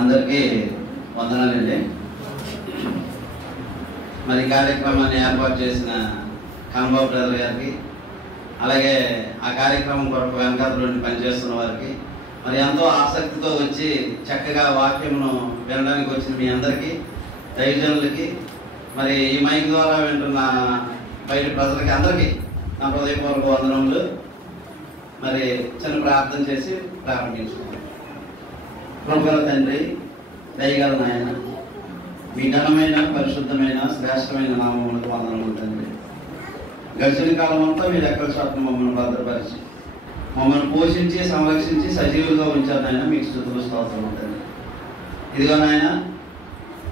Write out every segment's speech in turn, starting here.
అందరికీ వందనాలండి. మరి కార్యక్రమాన్ని ఏర్పాటు చేసిన కాంబాబు బ్రదర్ గారికి, అలాగే ఆ కార్యక్రమం కొరకు వెనకాతలోని పనిచేస్తున్న వారికి, మరి ఎంతో ఆసక్తితో వచ్చి చక్కగా వాక్యమును వినడానికి వచ్చిన మీ అందరికీ, దైవజనులకి, మరి ఈ మైక్ ద్వారా వింటున్న బయట ప్రజలకి అందరికీ నా హృదయపూర్వక వందనములు. మరి చిన్న ప్రార్థన చేసి ప్రారంభించుకుంటాం. కృపగల తండ్రి, దయగల నాయన, మీ ఘనమైన పరిశుద్ధమైన శ్రేష్టమైన నామములకు వందనములు తండ్రి. గడిచిన కాలం అంతా మీరు ఎక్కడ చోట్ల మమ్మల్ని భద్రపరిచి మమ్మల్ని పోషించి సంరక్షించి సజీవులుగా ఉంచారు నాయన. మీకు స్తుతులు స్తోత్రం తండ్రి. ఇదిగో నాయన,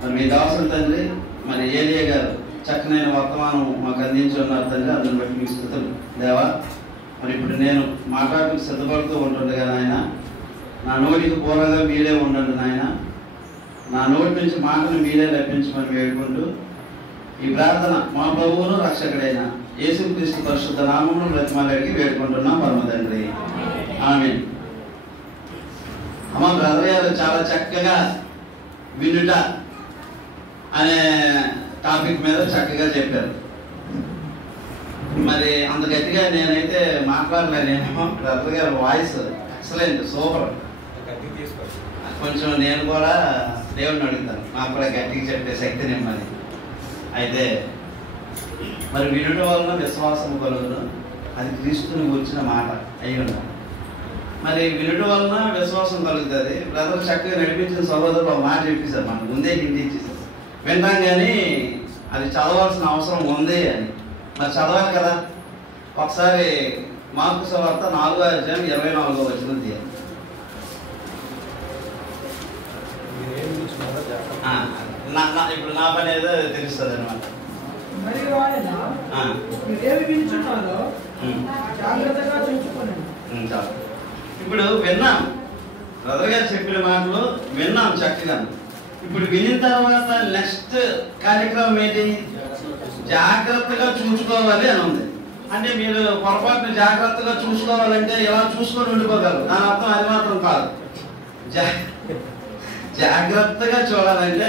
మరి మీ దాసులు తండ్రి, మరి ఏలియా గారు చక్కనైన వర్తమానం మాకు అందించి ఉన్నారు తండ్రి. అందుని బట్టి మీకు స్తుతులు దేవా. మరి ఇప్పుడు నేను మాట్లాడుతూ సిద్ధపడుతూ ఉంటుండగా నాయన, నా నోటికి పూర్వగా మీరే ఉండండి నాయన. నా నోటి నుంచి మాటను మీరే లభించమని వేడుకుంటూ ఈ ప్రార్థన మా ప్రభువును రక్షకుడైన యేసుక్రీస్తు పరిశుద్ధ నామమును బ్రతిమాలడికి వేడుకుంటున్నాం పరమ తండ్రి. ఆమేన్. అమ్మ బ్రదర్ గారు చాలా చక్కగా వినుట అనే టాపిక్ మీద చక్కగా చెప్పారు. మరి అంత గట్టిగా నేనైతే మాట్లాడలేనేమో. బ్రదర్ గారి వాయిస్ ఎక్సలెంట్, సూపర్. కొంచెం నేను కూడా దేవుడిని అడుగుతాను, నాకు కూడా గట్టిగా చెప్పే శక్తి నిమ్మది. అయితే మరి వినుట వలన విశ్వాసం కలుగును, అది క్రీస్తుని కూర్చిన మాట అయి ఉంటాం. మరి వినుట వలన విశ్వాసం కలుగుతుంది. బ్రదర్ చక్కగా నడిపించిన సహోదరులు ఒక మాట చెప్పేశారు, మనకు ముందే హింట్ ఇచ్చేసారు. వింటాం కానీ అది చదవాల్సిన అవసరం ఉంది అని. మరి చదవాలి కదా. ఒకసారి మార్కు సువార్త 4:24 తీయాలి. ఇప్పుడు నా పని ఏదో తెలుస్తుంది అనమాట. ఇప్పుడు విన్నాం, బ్రదర్ గారు చెప్పిన మాటలు విన్నాం చక్కగా. ఇప్పుడు వినిన తర్వాత నెక్స్ట్ కార్యక్రమం ఏంటి? జాగ్రత్తగా చూసుకోవాలి అని ఉంది. అంటే మీరు పొరపాటున జాగ్రత్తగా చూసుకోవాలంటే ఎలా చూసుకొని ఉండిపోగలరు, దాని అర్థం అది మాత్రం కాదు. జాగ్రత్తగా చూడాలంటే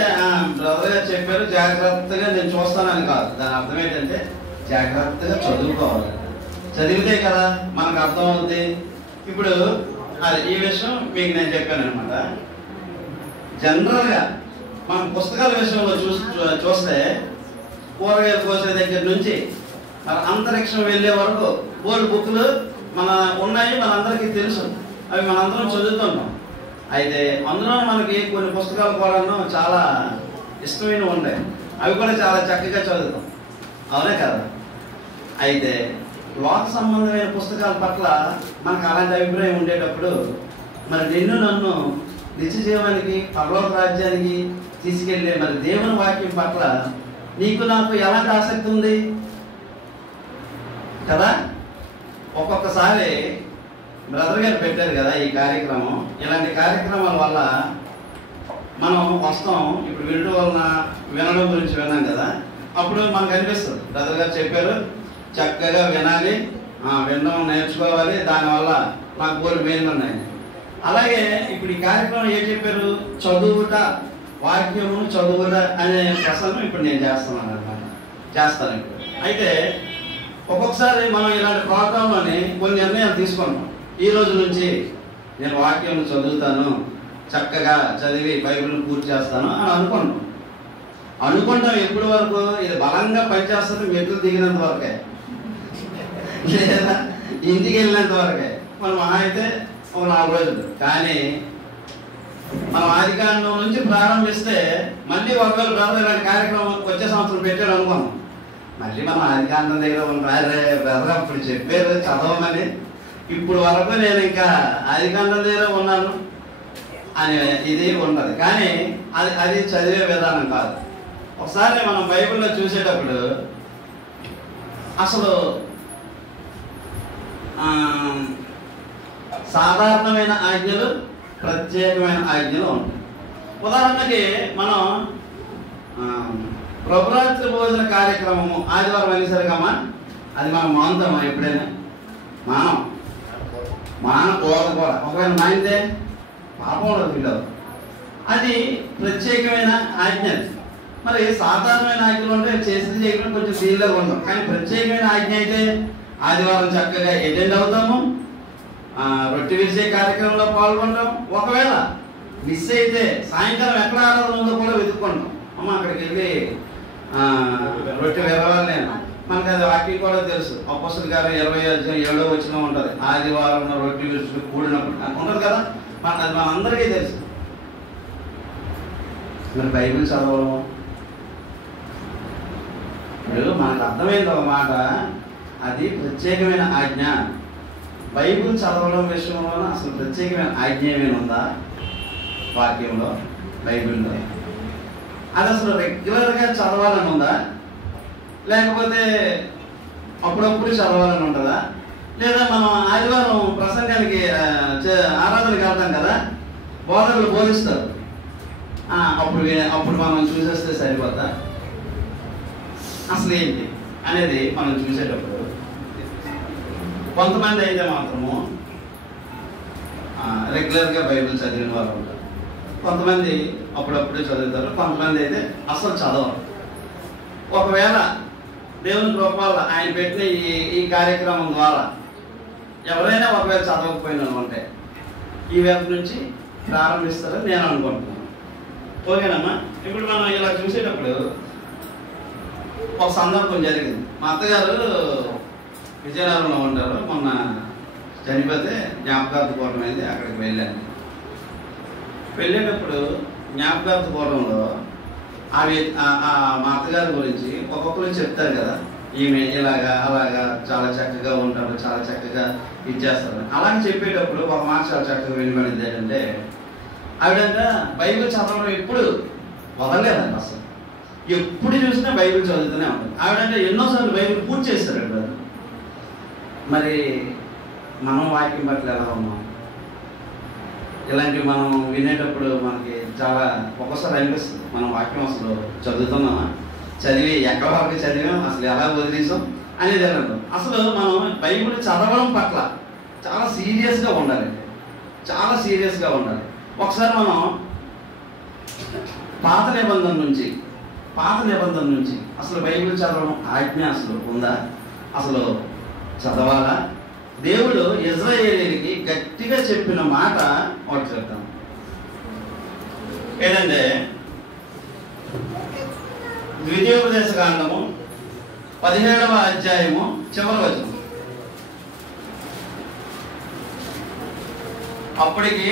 బ్రదర్ గారు చెప్పారు జాగ్రత్తగా నేను చూస్తానని కాదు. దాని అర్థం ఏంటంటే జాగ్రత్తగా చదువుకోవాలి. చదివితే కదా మనకు అర్థం అవుతుంది. ఇప్పుడు అది ఈ విషయం మీకు నేను చెప్పాను అనమాట. జనరల్గా మనం పుస్తకాల విషయంలో చూస్తే కూరగాయలు కోసే దగ్గర నుంచి మన అంతరిక్షం వెళ్ళే వరకు బోర్డు బుక్లు మన ఉన్నాయి, మనందరికీ తెలుసు. అవి మనందరం చదువుతుంటాం. అయితే అందులో మనకి కొన్ని పుస్తకాలు కూడా చాలా ఇష్టమైనవి ఉంటాయి. అవి కూడా చాలా చక్కగా చదువుతాం, అవునే కదా. అయితే లోక సంబంధమైన పుస్తకాల పట్ల మనకు అలాంటి అభిప్రాయం ఉండేటప్పుడు మరి నిన్ను నన్ను నిత్య జీవానికి పరలోక రాజ్యానికి తీసుకెళ్లే మరి దేవుని వాక్యం పట్ల నీకు నాకు ఎలాంటి ఆసక్తి ఉంది కదా. ఒక్కొక్కసారి బ్రదర్ గారు పెట్టారు కదా ఈ కార్యక్రమం. ఇలాంటి కార్యక్రమాల వల్ల మనం వస్తాం. ఇప్పుడు వినడం గురించి విన్నాం కదా, అప్పుడు మనకు అనిపిస్తుంది బ్రదర్ గారు చెప్పారు చక్కగా వినాలి, వినడం నేర్చుకోవాలి, దానివల్ల నాకు కోరి మేలు ఉన్నాయి. అలాగే ఇప్పుడు ఈ కార్యక్రమం ఏం చెప్పారు? చదువుట, వాక్యము చదువుట అనే ప్రసంగం ఇప్పుడు నేను చేస్తాను ఇప్పుడు. అయితే ఒక్కొక్కసారి మనం ఇలాంటి ప్రోగ్రాంలోని కొన్ని నిర్ణయాలు తీసుకుంటాం. ఈ రోజు నుంచి నేను వాక్యం చదువుతాను, చక్కగా చదివి బైబిల్ని పూర్తి చేస్తాను అని అనుకుంటాం. ఎప్పటి వరకు ఇది బలంగా పనిచేస్తుంది మెట్లు దిగినంత వరకే, లేదా ఇంటికి వెళ్ళినంత వరకే. మనం మహా అయితే ఒక 4 రోజులు. కానీ మనం ఆదికాండం నుంచి ప్రారంభిస్తే మళ్ళీ ఒకవేళ బ్రదర్ ఇలాంటి కార్యక్రమం వచ్చే సంవత్సరం పెట్టాడు అనుకున్నాం, మళ్ళీ మనం ఆదికాండం దగ్గర ఉన్నారే బ్రదర్ అప్పుడు చెప్పారు చదవమని, ఇప్పుడు వరకు నేను ఇంకా ఆదికాండం దగ్గర ఉన్నాను అని ఇది ఉండదు. కానీ అది చదివే విధానం కాదు. ఒకసారి మనం బైబిల్లో చూసేటప్పుడు అసలు సాధారణమైన ఆజ్ఞలు, ప్రత్యేకమైన ఆజ్ఞలు ఉంటాయి. ఉదాహరణకి మనం ప్రభురాత్రి భోజన కార్యక్రమము ఆదివారం అనేసరికమ్మా అది మనం మానుతామా? ఎప్పుడైనా మానకూడదు కూడా. ఒకవేళ మానితే పాపం ఉండదు. వీళ్ళు అది ప్రత్యేకమైన ఆజ్ఞ. మరి సాధారణమైన ఆజ్ఞలు ఉంటే చేసి చేయడం కొంచెం ఫీల్గా ఉంటాం, కానీ ప్రత్యేకమైన ఆజ్ఞ అయితే ఆదివారం చక్కగా అటెండ్ అవుతాము, రొట్టె విరిచే కార్యక్రమంలో పాల్గొంటాం. ఒకవేళ మిస్ అయితే సాయంకాలం ఎక్కడ ఆరాధన ఉందో కూడా వెతుక్కుంటాం. అమ్మ అక్కడికి వెళ్ళి రొట్టె విరవాలి. మనకు అది వాక్యం కూడా తెలుసు. అపోస్తలుల కార్యం 27వ వచనం ఉంటుంది, ఆదివారం రొట్టె విరుచుకు కూడినప్పుడు ఉంటుంది కదా, అది మనందరికీ తెలుసు. మరి బైబిల్ చదవడం ఇప్పుడు మనకు అర్థమైంది ఒక మాట, అది ప్రత్యేకమైన ఆజ్ఞ. బైబిల్ చదవడం విషయంలో అసలు ప్రత్యేకమైన ఆజ్ఞ ఏమైనా ఉందా వాక్యంలో, బైబిల్లో? అది అసలు రెగ్యులర్గా చదవాలని ఉందా, లేకపోతే అప్పుడప్పుడు చదవాలని ఉంటుందా? లేదా మనం ఆదివారం ప్రసంగానికి ఆరాధనకి వెళ్తాం కదా, బోధకులు బోధిస్తారు, అప్పుడు మనం చూసేస్తే సరిపోతా? అసలు ఏంటి అనేది మనం చూసేటప్పుడు కొంతమంది అయితే మాత్రము రెగ్యులర్గా బైబిల్ చదివిన వాళ్ళు ఉంటారు, కొంతమంది అప్పుడప్పుడు చదువుతారు, కొంతమంది అయితే అసలు చదవరు. ఒకవేళ దేవుని కృప ఆయన పెట్టిన ఈ కార్యక్రమం ద్వారా ఎవరైనా ఒకవేళ చదవకపోయినా ఉంటే ఈ వైపు నుంచి ప్రారంభిస్తారని నేను అనుకుంటున్నాను. ఓకేనమ్మా? ఇప్పుడు మనం ఇలా చూసేటప్పుడు ఒక సందర్భం జరిగింది. మా అత్తగారు విజయనగరంలో ఉంటారు, మొన్న చనిపోతే జ్ఞాపకార్థ కూటం అయింది, అక్కడికి వెళ్ళాను. వెళ్ళేటప్పుడు జ్ఞాపకార్థ కూటంలో మా అత్తగారి గురించి ఒక్కొక్కరు చెప్తారు కదా, ఈమె ఇలాగా అలాగా చాలా చక్కగా ఉంటారు, చాలా చక్కగా ఇచ్చేస్తారు. అలాగే చెప్పేటప్పుడు ఒక మాట చాలా చక్కగా వినబడింది ఏంటంటే, ఆవిడంట బైబిల్ చదవడం ఎప్పుడు వదలలేదండి. అసలు ఎప్పుడు చూసినా బైబిల్ చదువుతూనే ఉంటుంది. ఆవిడంటే ఎన్నోసార్లు బైబిల్ పూర్తి చేస్తారండి. మరి మనం వాక్యం పట్ల ఎలా ఉన్నాం? ఇలాంటివి మనం వినేటప్పుడు మనకి చాలా ఒక్కోసారి అనిపిస్తుంది, మనం వాక్యం అసలు చదువుతున్నామా, చదివి ఎక్కడ వరకు చదివాం, అసలు ఎలా వదిలేసాం అనేది ఎలా. అసలు మనం బైబిల్ చదవడం పట్ల చాలా సీరియస్గా ఉండాలి, చాలా సీరియస్గా ఉండాలి. ఒకసారి మనం పాత నిబంధన నుంచి అసలు బైబిల్ చదవడం ఆజ్ఞ అసలు ఉందా, అసలు చదవాలా? దేవుడు ఇశ్రాయేలీయులకి గట్టిగా చెప్పిన మాట ఒకటి చెప్తాం ఏంటంటే, ద్వితీయోపదేశ కాండము 17వ అధ్యాయము చివరి వచనం. అప్పటికి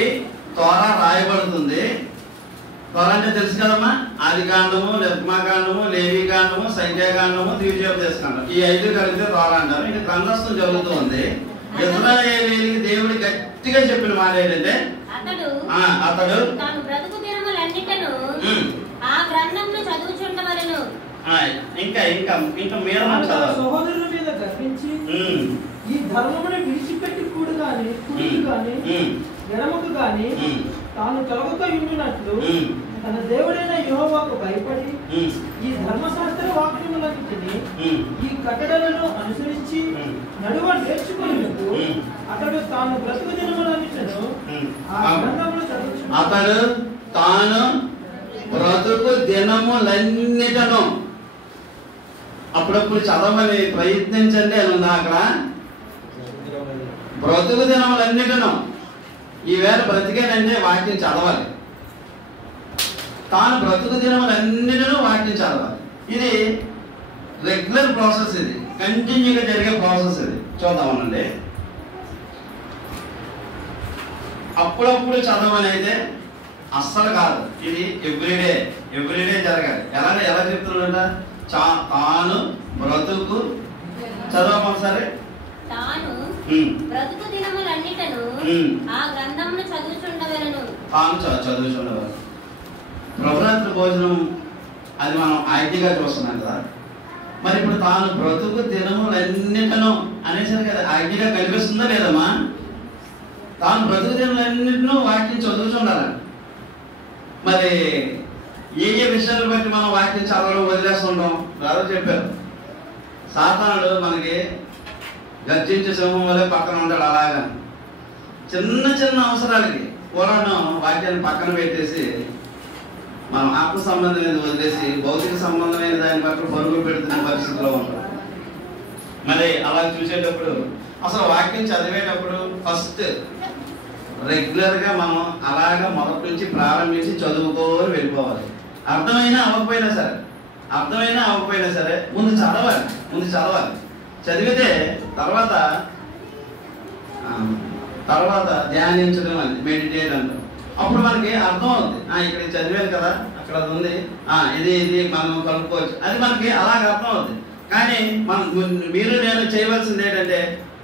తోరా రాయబడుతుంది. తోరా అంటే తెలుసు కదమ్మా, ఆది కాండము, నిర్గమాకాండము, లేవి కాండము, సంఖ్యాకాండము, ద్వితీయోపదేశ కాండం, ఈ 5 కలిగితే తోరా అంటారు. ఇది గ్రంథస్థం జరుగుతూ ఉంది. ఇశ్రాయేలీయులకి దేవుడు గట్టిగా చెప్పిన మాట ఏంటంటే, అతడు తాను బ్రతుకు దినములన్నిటను ఆ గ్రంథమును చదువుచుండవలెను. ఇంకా ఇంకా ఇంకా మీద సహోదరుల మీద గర్వించి ఈ ధర్మమును విడిచిపెట్టి కూడు గాని ఎడమకు గాని తాను తొలగక ఉండునట్లు తన దేవుడైన యెహోవాకు భయపడి ఈ ధర్మశాస్త్ర వాక్యములన్నిటిని ఈ కట్టడలను అనుసరించి నడువ నేర్చుకునేందుకు అతడు తాను బ్రతుకు దినములన్నిటిను ఆ గ్రంథమును చదువుచున్నాడు. అతడు తాను బ్రతుకు దినములన్నిటను, అప్పుడప్పుడు చదవమని ప్రయత్నించండి అని ఉందా అక్కడ? బ్రతుకు దినములన్నిటను, ఈవేళ బ్రతికేనంటే వాక్యం చదవాలి. తాను బ్రతుకు దినములన్నిటను వాక్యం చదవాలి. ఇది రెగ్యులర్ ప్రాసెస్, ఇది కంటిన్యూగా జరిగే ప్రాసెస్. ఇది చూద్దామనండి. అప్పుడప్పుడు చదవని అయితే అస్సలు కాదు, ఇది ఎవ్రీడే జరగాలి. ఎలా చెప్తున్నాడంట? తాను బ్రతుకు చదవమని తాను బ్రతుకు దినములన్నిటను ఆ గ్రంథమును చదువుచుండవలెను. తాను చదువుచుండవలెను. ప్రభురాత్రి భోజనం అది మనం ఆజ్ఞగా చూస్తున్నాం కదా. మరి ఇప్పుడు తాను బ్రతుకు దినములన్నిటను అనేసరికి అది ఆజ్ఞగా కనిపిస్తుందా లేదమ్మా? తాను బ్రతుకు దినములన్నిటినూ వాక్యం చదువుచుండాలి. మరి ఏ విషయాలు బట్టి మనం వాక్యం చదవడం వదిలేస్తుంటాం? రాదు చెప్పారు, సాతానుడు మనకి గర్జించే సింహం వల్లే పక్కన ఉంటాడు. అలాగా చిన్న చిన్న అవసరాలకి పూర్వం వాక్యాన్ని పక్కన పెట్టేసి మనం ఆత్మ సంబంధమైనది వదిలేసి భౌతిక సంబంధమైన దాని పట్ల పరుగులు పెడుతున్న పరిస్థితిలో ఉంటాం. మరి అలా చూసేటప్పుడు అసలు వాక్యం చదివేటప్పుడు ఫస్ట్ రెగ్యులర్గా మనం అలాగా మొదటి నుంచి ప్రారంభించి చదువుకోని వెళ్ళిపోవాలి. అర్థమైనా అవ్వకపోయినా సరే ముందు చదవాలి. చదివితే తర్వాత ధ్యానించడం అని మెడిటేట్ అంటాం. అప్పుడు మనకి అర్థం అవుతుంది. ఇక్కడ చదివాను కదా, అక్కడ అది ఉంది, ఇది మనం కలుపుకోవచ్చు, అది మనకి అలాగ అర్థం అవుతుంది. కానీ మీరు నేను చేయవలసింది ఏంటంటే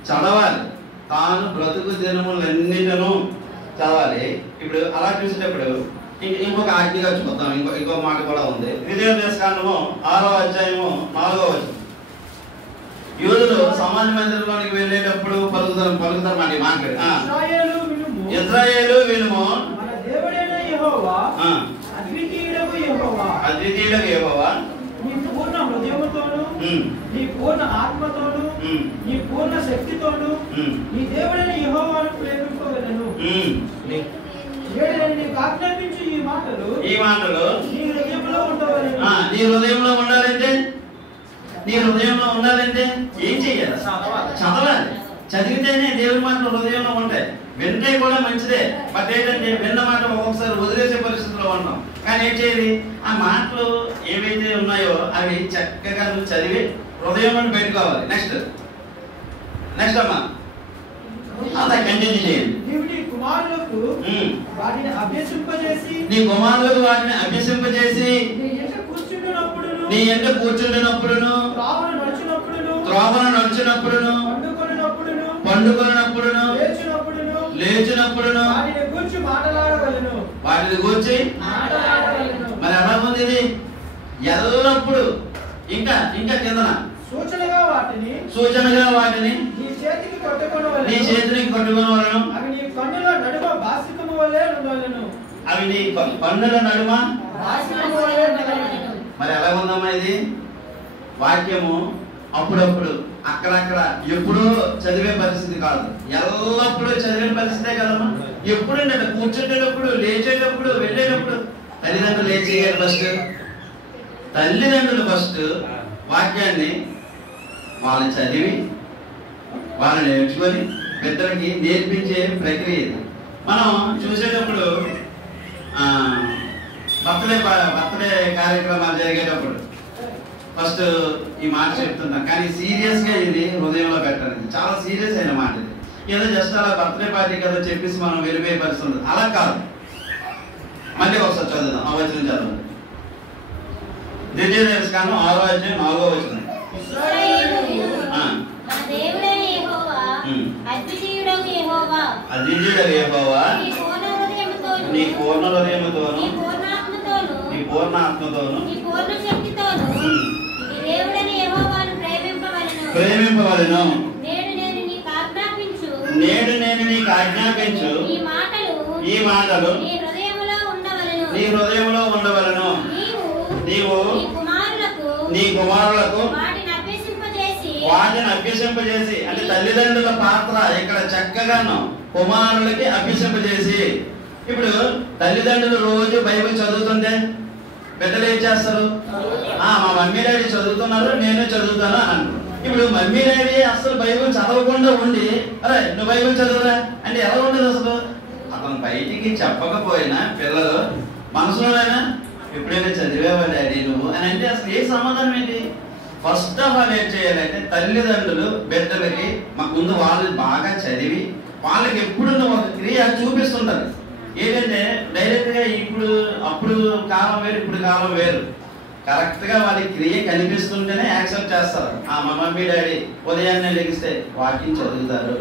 చదవాలి. తాను బ్రతుకు దినములన్నిటినూ చదవాలి. ఇప్పుడు అలా చూసేటప్పుడు ఇంకొక ఆజ్ఞగా చూద్దాం. ఇంకో మాట కూడా ఉంది. ద్వితీయోపదేశకాండము 6వ అధ్యాయము 4వ వచనం. యూదులు సమాజ మందిరంలోనికి వెళ్ళేటప్పుడు పలుకుతారు మాట్లాడు. ఇశ్రాయేలు వినుము, అద్వితీయుడగు యెహోవా నీ పూర్ణ హృదయముతోను, నీ పూర్ణ ఆత్మతోను, నీ పూర్ణ శక్తితోను నీ దేవుడైన యెహోవాను ప్రేమింపవలెను. నీకు ఆజ్ఞాపించు ఈ మాటలు నీ హృదయంలో ఉండవలెను. నీ హృదయంలో ఉండాలంటే ఏం చెయ్యాలి? చదవాలి. చదివితేనే దేవుని మాటలు హృదయంలో ఉంటాయి. వింటే కూడా మంచిదే. బట్ ఏంటంటే విన్న మాట ఒక్కొక్కసారి వదిలేసే పరిస్థితిలో ఉన్నాం. కానీ ఏం చేయాలి? ఆ మాటలు ఏవైతే ఉన్నాయో అవి చక్కగా నువ్వు చదివి హృదయంలో పెట్టుకోవాలి. నెక్స్ట్ అమ్మా అంతా కంటిన్యూ చేయండి. నీ కుమారులకు వాటిని అభ్యసింపజేసి నీ ఎంట కూర్చుంటున్నప్పుడును త్రోవను నడుచునప్పుడును పండుకొనినప్పుడును లేచినప్పుడును వాటిని గూర్చి మరి ఎలా ఉంది ఇది? ఎల్లప్పుడు ఇంకా కిందన సూచనగా వాటిని నీ చేతికి కొట్టుకొనవలెను. అవి నీ కన్నుల నడుమ బాసికము వలె ఉండవలెను. మరి ఎలా ఉందమ్మా ఇది? వాక్యము అప్పుడప్పుడు అక్కడక్కడ ఎప్పుడూ చదివే పరిస్థితి కాదు, ఎల్లప్పుడూ చదివే పరిస్థితే కదమ్మా. ఎప్పుడు కూర్చుంటేటప్పుడు, లేచేటప్పుడు, వెళ్ళేటప్పుడు తల్లిదండ్రులు ఏం చేయాలి? తల్లిదండ్రులు ఫస్ట్ వాక్యాన్ని వాళ్ళు చదివి వాళ్ళు నేర్చుకొని బిడ్డలకి నేర్పించే ప్రక్రియ ఇది. మనం చూసేటప్పుడు బర్త్డే కార్యక్రమాలు జరిగేటప్పుడు ఫస్ట్ ఈ మాట చెప్తుంటాం. కానీ సీరియస్గా ఇది హృదయంలో పెట్టాలి. చాలా సీరియస్ అయిన మాట ఇది. ఏదో జస్ట్ అలా బర్త్డే పార్టీ కదా చెప్పేసి మనం వెళ్ళిపోయే పరిస్థితి ఉంటుంది. అలా కాదు. మళ్ళీ ఒకసారి చదువుదాం. ఆ వచనం చదవండి. ద్వితీయోపదేశకాండం 6వ అధ్యాయం 4వ వచనం. అద్వితీయుడగు యెహోవా నీ పూర్ణ హృదయముతోను, నీ పూర్ణ ఆత్మతోను, నీ పూర్ణ శక్తితోను నీ దేవుడైన యెహోవాను ప్రేమింపవలెను. నేడు నేను నీకు ఆజ్ఞాపించు ఈ మాటలు నీ హృదయములో ఉండవలెను. నీవు నీ కుమారులకు వాటిని అభ్యసింపజేసి, అంటే తల్లిదండ్రుల పాత్ర ఇక్కడ చక్కగాను కుమారులకి అభ్యసింపజేసి. ఇప్పుడు తల్లిదండ్రులు రోజు బైబిల్ చదువుతుంటే బిడ్డలు ఏం చేస్తారు? మా మమ్మీ డాడీ చదువుతున్నారు, నేను చదువుతాను అంటారు. ఇప్పుడు మమ్మీ డాడీ అసలు బైబిల్ చదవకుండా ఉండి అరే నువ్వు బైబిల్ చదువురా అంటే ఎలా ఉండదు? అసలు అతను బయటికి చెప్పకపోయినా పిల్లలు మనసులోనైనా ఎప్పుడైనా చదివేవా డాడీ నువ్వు అని అంటే అసలు ఏ సమాధానం ఏంటి? ఫస్ట్ ఆఫ్ ఆల్ ఏం చేయాలంటే తల్లిదండ్రులు బిడ్డలకి ముందు వాళ్ళు బాగా చదివి వాళ్ళకి ఎప్పుడు ఒక క్రియ చూపిస్తుంటారు. ఏంటంటే డైరెక్ట్గా అప్పుడు కాలం వేరు, ఇప్పుడు కాలం వేరు. కరెక్ట్గా వాళ్ళకి క్రియ కనిపిస్తుంటేనే యాక్సెప్ట్ చేస్తారు. మా మమ్మీ డాడీ ఉదయాన్నే లెగిస్తే వాకింగ్ చదువుతారు,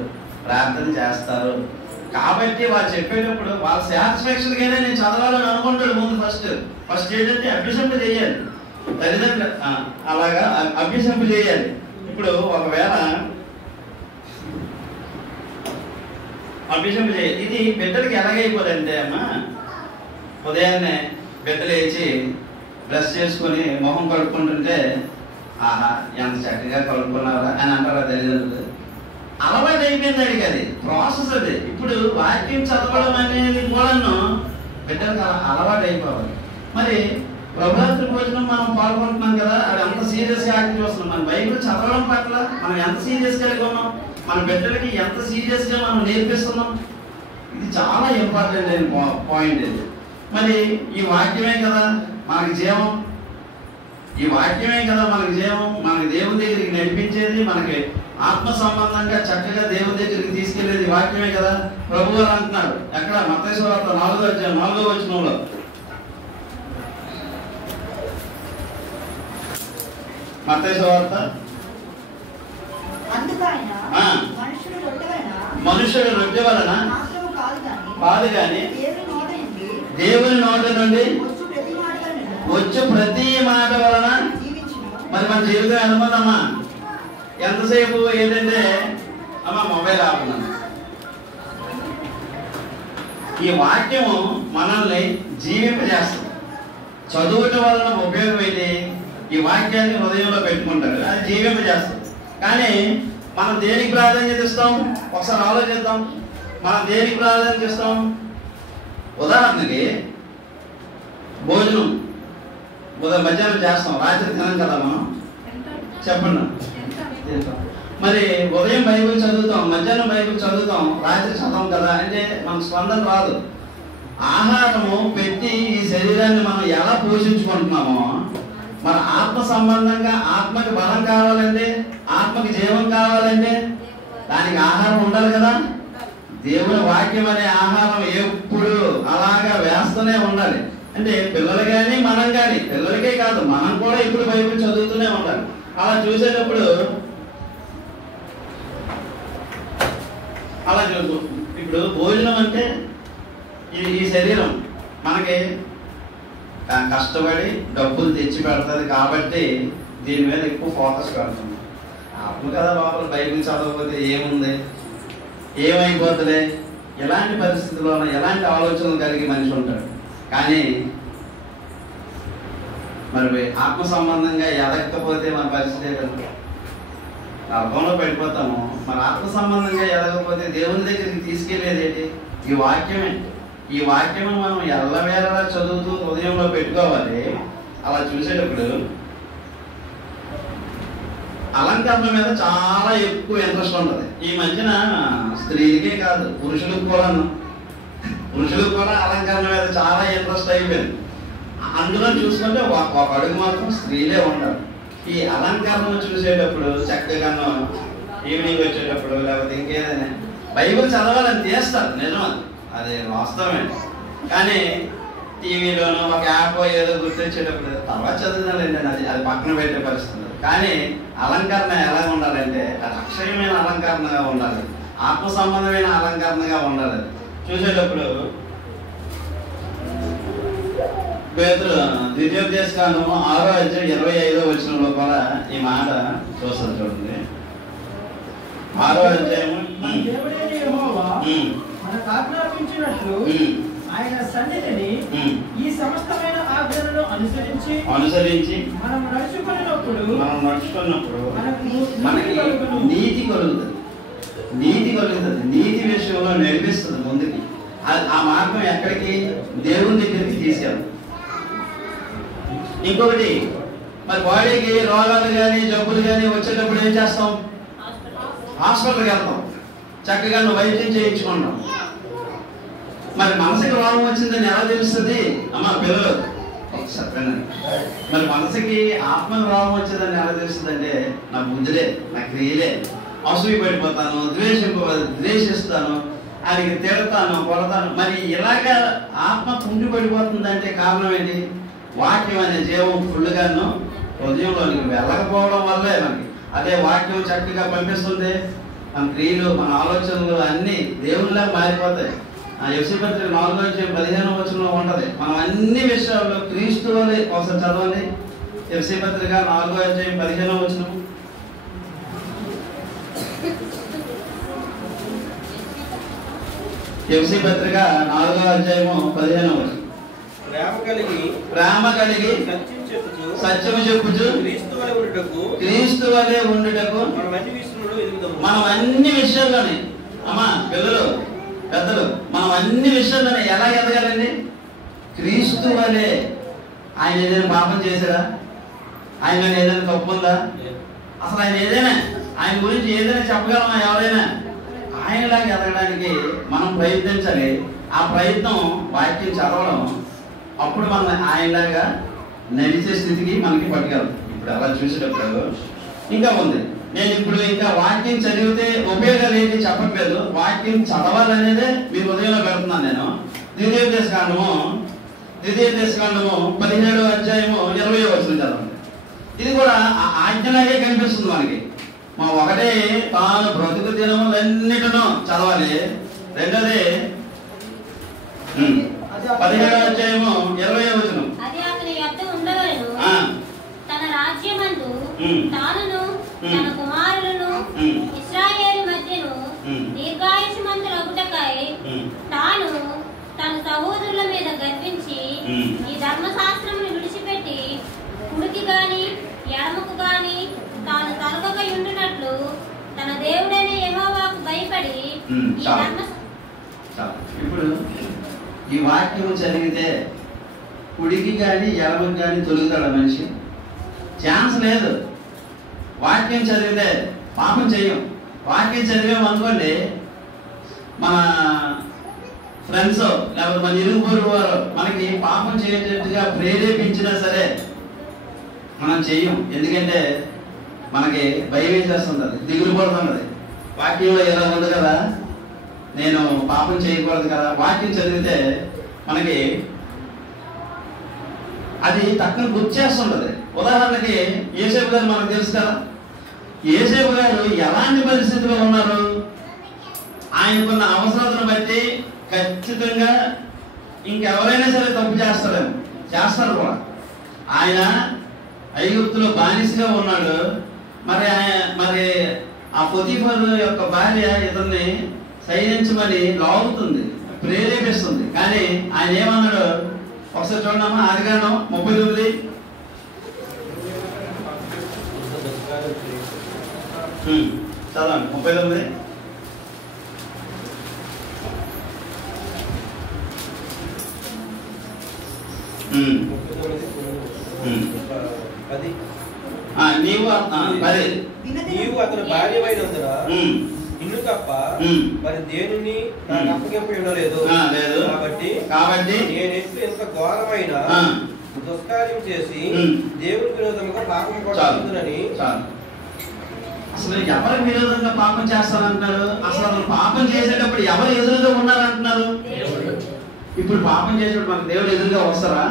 ప్రార్థన చేస్తారు. కాబట్టి వాళ్ళు చెప్పేటప్పుడు వాళ్ళ సాటిస్ఫాక్షన్కైనా నేను చదవాలని అనుకుంటాడు. ముందు ఫస్ట్ ఏంటంటే అభ్యసింప చేయాలి. తల్లిదండ్రులు అలాగా అభ్యసింప చేయాలి. ఇప్పుడు ఒకవేళ అభ్యసింప చేయాలి. ఇది బిడ్డలకి ఎలాగైపోదంటే అమ్మా, ఉదయాన్నే బిడ్డలు వేసి బ్రష్ చేసుకుని మొహం కడుక్కుంటుంటే ఆహా ఎంత చక్కగా కడుక్కున్నారా అని అంటారా తల్లిదండ్రులు. అలవాటు అయిపోయింది అడిగి, అది ప్రాసెస్. అది ఇప్పుడు వాక్యం చదవడం అనేది కూడా బిడ్డలకు అలవాటు అయిపోవాలి. మరి ప్రభురాత్రి భోజనం మనం పాల్గొంటున్నాం కదా, అది అంత సీరియస్గా యాక్ట్ చేస్తున్నాం. మన బైబిల్ చదవడం పట్ల మనం ఎంత సీరియస్గా ఉన్నాం, మన బిడ్డలకి ఎంత సీరియస్గా మనం నేర్పిస్తున్నాం, ఇది చాలా ఇంపార్టెంట్ అయిన పాయింట్ ఇది. మరి ఈ వాక్యమే కదా మనకి జీవం, ఈ వాక్యమే కదా మనకి జీవం, మనకి దేవుని దగ్గరికి నడిపించేది, మనకి ఆత్మ సంబంధంగా చక్కగా దేవుని దగ్గరికి తీసుకెళ్లేది వాక్యమే కదా. ప్రభువు అని అంటున్నారు ఎక్కడ? మత్తయి సువార్త 4వ అధ్యాయం 4వ వచనంలో. మత్తయి సువార్త మనుషుడు రొట్టె వలన కాదు కానీ దేవుని నోటి నుండి వచ్చు ప్రతి మాట వలన. మరి మన జీవితం అనుకుందమ్మా, ఎంతసేపు ఏంటంటే అమ్మ మొబైల్ ఆపుతున్నాను. ఈ వాక్యము మనల్ని జీవింపజేస్తుంది. చదువుట వలన ఉపయోగం ఏంటి? ఈ వాక్యాన్ని హృదయంలో పెట్టుకుంటారు, అది జీవింపజేస్తుంది. కానీ మనం దేనికి ప్రాధాన్యత ఇస్తాం? ఒకసారి ఆలోచిద్దాం. మనం దేనికి ప్రాధాన్యత ఇస్తాం? ఉదాహరణకి భోజనం మధ్యాహ్నం చేస్తాం, రాత్రి తినం కదా మనం, చెప్పండి. మరి ఉదయం బైబిల్ చదువుతాం, మధ్యాహ్నం బైబిల్ చదువుతాం, రాత్రి చదవం కదా, అంటే మనకు స్పందన రాదు. ఆహారము పెట్టి ఈ శరీరాన్ని మనం ఎలా పోషించుకుంటున్నామో, మన ఆత్మ సంబంధంగా ఆత్మకి బలం కావాలంటే, ఆత్మకి జీవం కావాలంటే దానికి ఆహారం ఉండాలి కదా. దేవుని వాక్యం అనే ఆహారం ఎప్పుడు అలాగా వేస్తూనే ఉండాలి. అంటే పిల్లలు కానీ మనం కానీ, పిల్లలకే కాదు మనం కూడా ఇప్పుడు బైబిల్ చదువుతూనే ఉండాలి. అలా చూసేటప్పుడు అలా చూసు ఇప్పుడు భోజనం అంటే ఈ శరీరం మనకి కష్టపడి డబ్బులు తెచ్చి పెడుతుంది కాబట్టి దీని మీద ఎక్కువ ఫోకస్ పెడుతుంది. ఆత్మ కదా లోపల బైబిల్ చదవకపోతే ఏముంది, ఏమైపోతుంది, ఎలాంటి పరిస్థితుల్లో ఎలాంటి ఆలోచనలు కలిగి మనిషి ఉంటాడు. కానీ మరి ఆత్మ సంబంధంగా ఎదగకపోతే మన పరిస్థితి ఏంటంటే అర్థంలో పడిపోతాము. మరి ఆత్మ సంబంధంగా ఎదగకపోతే దేవుని దగ్గరికి తీసుకెళ్లేది ఏంటి? ఈ వాక్యమే. ఈ వాక్యము మనం ఎల్లవేళలా చదువుతూ హృదయంలో పెట్టుకోవాలి. అలా చూసేటప్పుడు అలంకరణ మీద చాలా ఎక్కువ ఇంట్రెస్ట్ ఉంటుంది. ఈ మధ్యన స్త్రీలకే కాదు పురుషులకు కూడా అలంకరణ మీద చాలా ఇంట్రెస్ట్ అయిపోయింది. అందులో చూసుకుంటే ఒక అడుగు మాత్రం స్త్రీలే ఉంటారు. ఈ అలంకరణ చూసేటప్పుడు చక్కగా ఈవినింగ్ వచ్చేటప్పుడు లేకపోతే ఇంకేదైనా బైబిల్ చదవాలని తీస్తారు, నిజం, అది వాస్తవమే. కానీ టీవీలోనూ ఒక యాప్ ఏదో గుర్తొచ్చేటప్పుడు తర్వాత చదువుతానండి, అది పక్కన పెట్టే పరిస్థితి. కానీ అలంకరణ ఎలా ఉండాలంటే అది అక్షయమైన అలంకరణగా ఉండాలి, ఆత్మ సంబంధమైన అలంకరణగా ఉండాలి. చూసేటప్పుడు పేతురు ద్వితీయోపదేశకాండము 6వ అధ్యాయం 25వ వచనంలో కూడా ఈ మాట చూస్తారు. చూడండి 6వ అధ్యాయము. మనకు ఆజ్ఞాపించినట్లు ఆయన సన్నిధిని ఈ సమస్తమైన ఆజ్ఞలను అనుసరించి మనం నడుచుకున్నప్పుడు మనకి నీతి కలుగుతుంది. నీతి విషయంలో నడిపిస్తుంది ముందుకి. ఆ మార్గం ఎక్కడికి? దేవుని దగ్గరికి తీసుకెళ్తాం. ఇంకొకటి, మరి బాడీకి రోగాలు కానీ జబ్బులు కానీ వచ్చేటప్పుడు ఏం చేస్తాం? హాస్పిటల్కి వెళ్తాం, చక్కగా వైద్యం చేయించుకుంటాం. మరి మనసుకి రోగం వచ్చిందని ఎలా తెలుస్తుంది? అమ్మ పిల్లలు చెప్పండి. మరి మనసుకి ఆత్మకు రోగం వచ్చేదని ఎలా తెలుస్తుంది అంటే నా బుద్ధులే, నా క్రియలే, అసూయ పడిపోతాను, ద్వేషిస్తాను, ఆయనకి తిడతాను, కొడతాను. మరి ఇలాగ ఆత్మ కుండి పడిపోతుందంటే కారణం ఏంటి? వాక్యం అనే జీవం ఫుల్గాను హృదయంలోనికి వెళ్ళకపోవడం వల్లే. మనకి అదే వాక్యం చక్కగా పంపిస్తుంది, మన క్రియలు మన ఆలోచనలు అన్నీ దేవునిలా మారిపోతాయి. ఎఫ్సీ పత్రిక 4వ అధ్యాయం 15వ వచనంలో ఉంటది. మనం అన్ని విషయాల్లో క్రీస్తు వలె. ఒకసారి చదవండి ఎఫ్సీ పత్రిక 4వ అధ్యాయం 15వ వచనం. ఎఫ్సీ పత్రిక 4వ అధ్యాయము 15వ వచనం. ప్రేమ కలిగి సత్యము చెప్పుచు క్రీస్తు వలె ఉండుటకు మనం అన్ని విషయాల్లోనే, అమ్మా పిల్లలు పెద్దలు, మనం అన్ని విషయాల్లోనే ఎలా ఎదగాలండి? క్రీస్తు వలె. ఆయన ఏదైనా పాపం చేశాడా? ఆయన ఏదైనా తప్పు ఉందా? అసలు ఆయన ఏదైనా ఆయన గురించి ఏదైనా చెప్పగలమా ఎవరైనా? ఆయనలాగా ఎదగడానికి మనం ప్రయత్నించాలి. ఆ ప్రయత్నం వాక్యం చదవడం, అప్పుడు మనం ఆయనలాగా నడిచే స్థితికి మనకి పట్టుకెళ్తాం. ఇప్పుడు అలా చూసేటప్పుడు ఇంకా ఉంది. నేను ఇప్పుడు ఇంకా వాక్యం చదివితే ఉపయోగాలు ఏంటి చెప్పట్లేదు, వాక్యం చదవాలనేదే మీ హృదయంలో పెడుతున్నాను నేను. ద్వితీయోపదేశకాండము 17వ అధ్యాయము 20వ వచనం చదవండి. ఇది కూడా ఆజ్ఞలాగే కనిపిస్తుంది మనకి. మా ఒకటే తాను బ్రతుకు దినములన్నిటినూ చదవాలి. రెండోది 17వ అధ్యాయము 20వ వచనం. అది అతని యొద్ద ఉండవలెను. తన రాజ్యమందు తానును తన కుమారులను ఇశ్రాయేలు మధ్యను దీర్ఘాయుష్మంతులగుటకై తాను తన సహోదరుల మీద గర్వించి ఈ ధర్మశాస్త్రమును విడిచిపెట్టి కుడికి గాని ఎడమకు గాని తాను తలకక ఉండునట్లు తన దేవుడైన యెహోవాకు భయపడి ఈ ఇప్పుడు ఈ వాక్యం చదివితే కుడికి కానీ ఎడమకి కానీ తొలుగుతాడు మనిషి? ఛాన్స్ లేదు. వాక్యం చదివితే పాపం చెయ్యం. వాక్యం చదివామనుకోండి, మన ఫ్రెండ్స్ లేకపోతే మన ఇరుగు పొరుగు వారు మనకి పాపం చేసేట్టుగా ప్రేరేపించినా సరే మనం చెయ్యం. ఎందుకంటే మనకి భయం వేసేస్తుంటుంది, దిగులు పడుతుంటుంది. వాక్యంలో ఎలా ఉంది కదా, నేను పాపం చేయకూడదు కదా. వాక్యం చదివితే మనకి అది తక్కువ గుర్తు చేస్తుంటది. ఉదాహరణకి యేసేపు గారు మనకు తెలుసు కదా. యేసేపు గారు ఎలాంటి పరిస్థితుల్లో ఉన్నారు? ఆయనకున్న అవసరతను బట్టి ఖచ్చితంగా ఇంకెవరైనా సరే తప్పు చేస్తారు కూడా. ఆయన ఐగుప్తులో బానిసగా ఉన్నాడు. మరి ఆ పొతీఫరు యొక్క భార్య ఇతన్ని సైనించమని లాగుతుంది, ప్రేరేపిస్తుంది. కానీ ఆయన ఏమన్నాడు ఒకసారి చూడమ్మా. ఆదికాండం 39 చదవండి. 39 నీవు అతని భార్యమైనందున ఇల్లు తప్ప మరి దేనిని నాకు అప్పగింప ఉండలేదు. కాబట్టి నేనెట్లు ఎంత ఘోరమైన దుష్కార్యం చేసి దేవుని విరోధంగా పాపం పడుతుందని. అసలు ఎవరి విరోధంగా పాపం చేస్తానంటున్నారు? అసలు పాపం చేసేటప్పుడు ఎవరు ఎదురుగా ఉన్నారంటున్నారు? ఇప్పుడు పాపం చేసేటప్పుడు మనకు దేవుడు ఎదురుగా వస్తారా?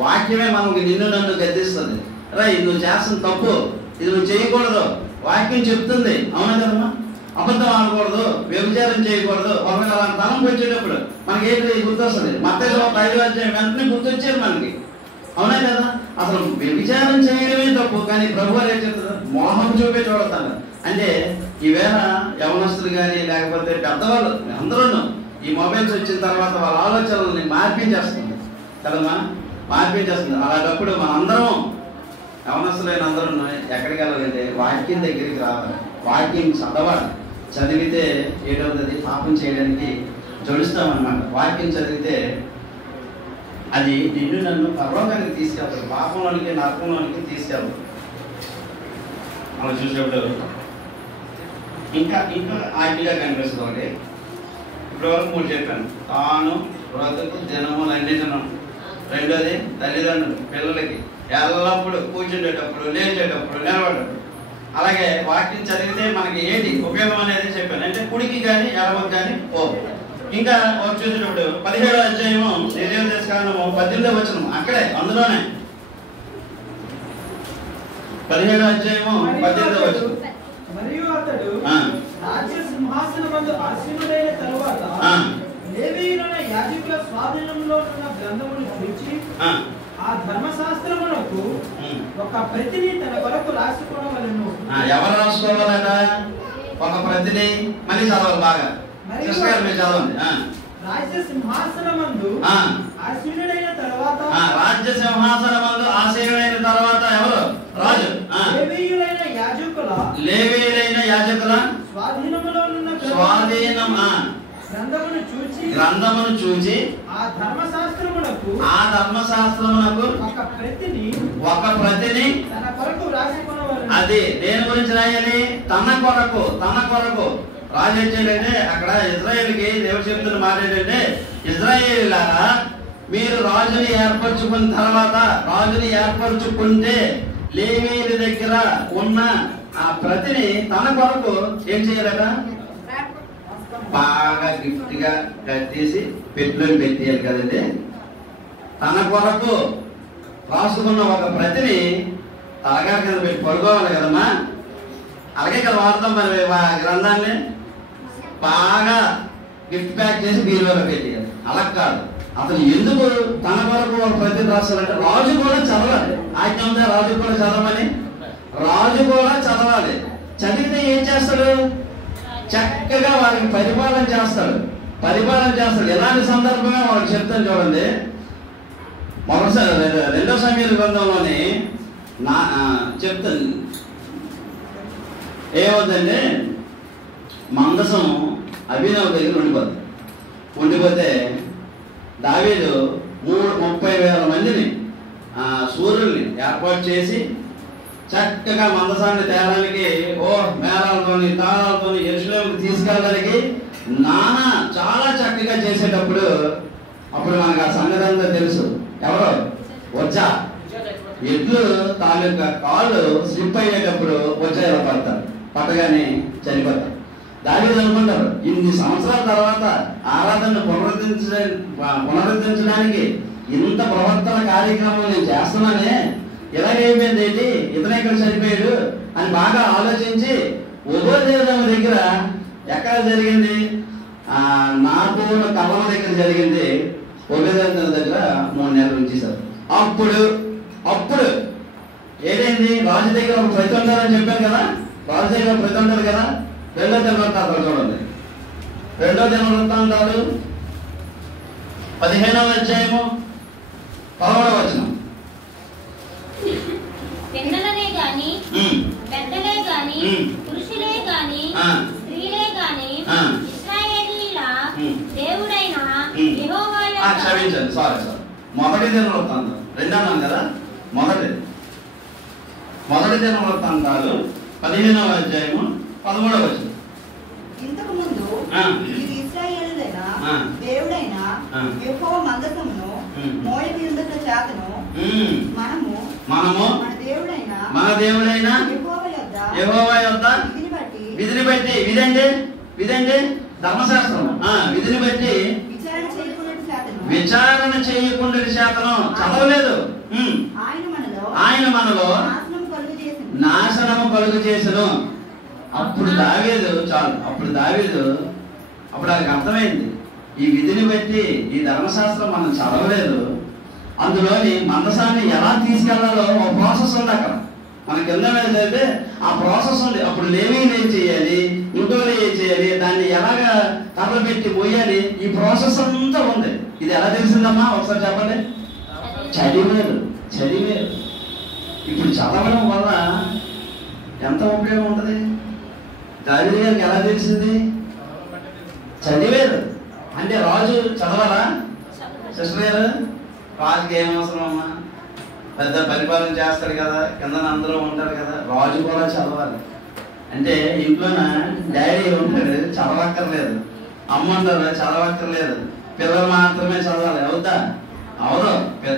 వాక్యమే మనకి నిన్ను నన్ను గద్దిస్తుంది. నువ్వు చేస్తున్న తప్పు, ఇది నువ్వు చేయకూడదు. వాక్యం చెప్తుంది. అవునా కదమ్మా? అబద్ధం ఆడకూడదు, వ్యభిచారం చేయకూడదు. ఒకవేళ వాళ్ళ తలం వచ్చేటప్పుడు మనకి ఏంటి గుర్తొస్తుంది? మత్తయి 5వ అధ్యాయం వెంటనే గుర్తొచ్చేది మనకి. అవునా కదా? అసలు వ్యభిచారం చేయడమే తప్పు, కానీ ప్రభు వారు ఏం చెప్తారు? మోహం చూపే చూడతాను. అంటే ఈవేళ యవనస్తులు కానీ లేకపోతే పెద్దవాళ్ళు అందరూ ఈ మొబైల్స్ వచ్చిన తర్వాత వాళ్ళ ఆలోచనల్ని మార్పించేస్తుంది కదమ్మా, మార్పించేస్తుంది. అలాంటప్పుడు మనందరం యవనస్తులైన అందరూ ఎక్కడికి వెళ్ళాలంటే వాక్యం దగ్గరికి రావాలి, వాక్యం చదవాలి. చదివితే ఏటవుతుంది? పాపం చేయడానికి జడుస్తామన్నమాట. వాక్యం చదివితే అది నిన్ను నన్ను పర్వకానికి తీసుకెళ్తాడు, పాపంలోనికి నరకంలోనికి తీసుకెళ్తాడు. అలా చూసేప్పుడు ఇంకా ఆజ్ఞగా కనిపిస్తుంది ఒకటి. ఇప్పటివరకు 3 చెప్పాను. తాను బ్రతుకు దినములన్నిటిను. రెండోది తల్లిదండ్రులు పిల్లలకి ఎల్లప్పుడు కూర్చుండేటప్పుడు, లేచేటప్పుడు, నిలబడేటప్పుడు. అలాగే వాక్యం చదివితే మనకి ఏంటి ఉపయోగం అనేది చెప్పాను. అంటే కుడికి కానీ ఎడమకి కానీ ఇంకా చూసేటప్పుడు 17వ అధ్యాయము ద్వితీయోపదేశకాండము 18వ వచనం అక్కడే అందులోనే 17వ అధ్యాయము 18వ వచనం. మరియు అతడు రాజ్య సింహాసనమందు ఆసీనుడైన తరువాత లేవీయులైన యాజకుల స్వాధీనంలో ఉన్న గ్రంథమును చూచి ఆ ధర్మశాస్త్రమునకు ఒక ప్రతిని తన కొరకు రాసుకోవలెను. ఎవరు రాసుకోవాలట? ఒక ప్రతిని. మళ్ళీ చదవాలి బాగా. చదవండి. రాజ్య సింహాసనమందు ఆసీనుడైన తర్వాత, రాజ్య సింహాసనమందు ఆసీనుడైన తర్వాత ఎవరు? రాజు. లేవీయులైన యాజకుల స్వాధీనములో ఉన్న గ్రంథమును చూచి ఆ ధర్మశాస్త్రమునకు ఆ ధర్మశాస్త్రమునకు ఒక ప్రతిని తన కొరకు రాసుకొనవలెను. అది దేని గురించి రాయాలి? తన కొరకు రాజు ఏంటంటే అక్కడ ఇజ్రాయేల్కి దేవుడు చెప్తున్న మాట ఏంటంటే, ఇజ్రాయేలీలారా మీరు రాజుని ఏర్పరచుకున్న తర్వాత, రాజుని ఏర్పరచుకుంటే లేవీయుల దగ్గర ఉన్న ఆ ప్రతిని తన కొరకు ఏం చేయాలట? బాగా గిఫ్ట్ గా కట్టేసి పెట్టులో పెట్టేయాలి కదండి. తన కొరకు రాసుకున్న ఒక ప్రతిని తలగా కింద పెట్టి పడుకోవాలి కదమ్మా. అలాగే కదా వాడతాం మరి గ్రంథాన్ని బాగా గిఫ్ట్ ప్యాక్ చేసి బీరువాలో పెట్టేయాలి. అలా కాదు, అతను ఎందుకు తన కొరకు ఒక ప్రతిని రాస్తారంటే రాజు కూడా చదవాలి. ఆజ్ఞ ఉందా రాజు కూడా చదవమని? రాజు కూడా చదవాలి. చదివితే ఏం చేస్తాడు? చక్కగా వారికి పరిపాలన చేస్తాడు. ఎలాంటి సందర్భంగా వాళ్ళకి చెప్తాను చూడండి. మొదటిసారి 2వ సమూయేలు గ్రంథంలోని చెప్తాను ఏమవుతుందంటే, మందసం అభినవ్ దగ్గర ఉండిపోతే దావీదు 30,000 మందిని సూర్యుల్ని ఏర్పాటు చేసి చక్కగా మందసాన్ని తేడానికి మేళాలతోని తాళాలతోని యెరూషలేముకి తీసుకెళ్ళడానికి చాలా చక్కగా చేసేటప్పుడు అప్పుడు మనకు ఆ సంగతి అంతా తెలుసు. ఎవరో వచ్చా ఎడ్లు తాలూకా కాళ్ళు స్లిప్ అయ్యేటప్పుడు వచ్చా ఇలా పడతారు, పట్టగానే చనిపోతారు. దావీదు అనుకుంటారు, ఇన్ని సంవత్సరాల తర్వాత ఆరాధనను పునరుద్ధరించడానికి ఇంత ప్రవర్తన కార్యక్రమం నేను చేస్తున్నానే, ఇలాగైపోయింది ఏంటి, ఇతను ఎక్కడ చనిపోయాడు అని బాగా ఆలోచించి ఉభయదేవుల దగ్గర ఎక్కడ జరిగింది? నాకు కళ్ళ దగ్గర జరిగింది. ఉభయదేవుల దగ్గర 3 నెలలు ఉంచేశారు. అప్పుడు ఏదైంది? రాజు దగ్గర ఒక ప్రతి ఉంటారని చెప్పాను కదా, రాజు దగ్గర ప్రతి ఉంటారు కదా. 2వ దినవృత్తాంతాలు చూడండి. 2వ దినవృత్తాంతాలు 15వ అధ్యాయము 11వ వచనం. పిల్లలనే గాని పెద్దలే గాని పురుషులే గాని స్త్రీలే గాని ఇశ్రాయేలీయుల దేవుడైన యెహోవా యొక్క క్షమించండి, సారీ మొదటి దినవృత్తాంతం 2 అన్నాను కదా. మొదటి దినవృత్తాంతాలు 15వ అధ్యాయము 13వ వచనం. ఇంతకు ముందు ఇది ఇశ్రాయేలీయుల దేవుడైన యెహోవా మందసమును మోయబీయుండుట చేతను మనము మన దేవుడైన యెహోవా యొద్ద విధిని బట్టి విధండి ధర్మశాస్త్రం విధిని బట్టి విచారణ చేయకుండా శాతను చదవలేదు. ఆయన మనలో నాశనము కలుగు చేసను. అప్పుడు దావీదు అప్పుడు ఆయనకు అర్థమైంది, ఈ విధిని బట్టి ఈ ధర్మశాస్త్రం మనం చదవలేదు, అందులోని మందసాన్ని ఎలా తీసుకెళ్లాలో ఒక ప్రాసెస్ ఉంది. అక్కడ మనకి కింద అయితే ఆ ప్రాసెస్ ఉంది. అప్పుడు లేవీలు ఏం చేయాలి, ఇంకోళ్ళు ఏం చేయాలి, దాన్ని ఎలాగా కర్రలు పెట్టి పోయాలి, ఈ ప్రాసెస్ అంతా ఉంది. ఇది ఎలా తెలిసిందమ్మా ఒకసారి చెప్పండి. చదివేరు. ఇప్పుడు చదవడం వల్ల ఎంత ఉపయోగం ఉంటుంది? దావీదు గారికి ఎలా తెలిసింది? చదివేరు. అంటే రాజు చదవాలా సిస్టర్ గారు? రాజుకి ఏం అవసరం అమ్మా? పెద్ద పరిపాలన చేస్తాడు కదా, కింద అందరూ ఉంటారు కదా, రాజు కూడా చదవాలి. అంటే ఇంట్లోన డాడీ ఉంటాడు, చదవక్కర్లేదు. అమ్మ ఉంటారు, చదవక్కర్లేదు. పిల్లలు మాత్రమే చదవాలి. అవుతా? అవును.